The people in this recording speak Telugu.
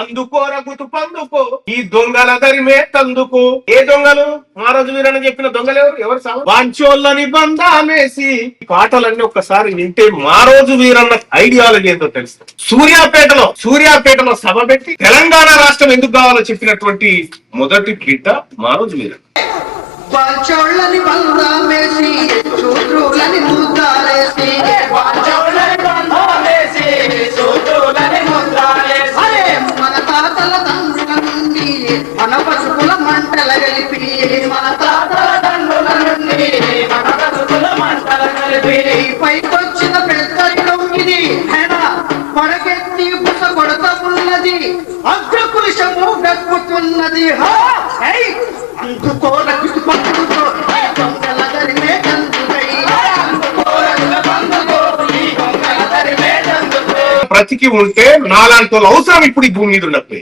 అందుకోర గుతు పందుకో ఈ దొంగల దరిమే తందుకు. ఏ దొంగలు? మారోజు వీరని చెప్పిన దొంగలు ఎవరు సాగు? వాంచోళ్ళని బంధామేసి. ఈ పాటలన్నీ ఒక్కసారి వింటే మారోజు వీరన్న ఐడియాలజీ ఏంటో తెలుస్తుంది. సూర్యాపేటలో సభ పెట్టి తెలంగాణ రాష్ట్రం ఎందుకు కావాలో చెప్పినటువంటి మొదటి బిడ్డ మారోజు వీరన్న. వాంచోళ్ళని బంధామేసి శూద్రులని ముద్దాలేసి మన తాతల తండ్రుల నుండి మన పసుపుల మంటల కలిపి పైకొచ్చిన పెద్దరికం ఇది పడకెత్తి పుస కొడతమున్నది అగ్రపురుషము గక్కుతున్నది. అందుకోర పట్టుకో బ్రతికి ఉంటే నాలాంటి వాళ్ళు అవసరం ఇప్పుడు ఈ భూమి మీద ఉన్నప్పుడు.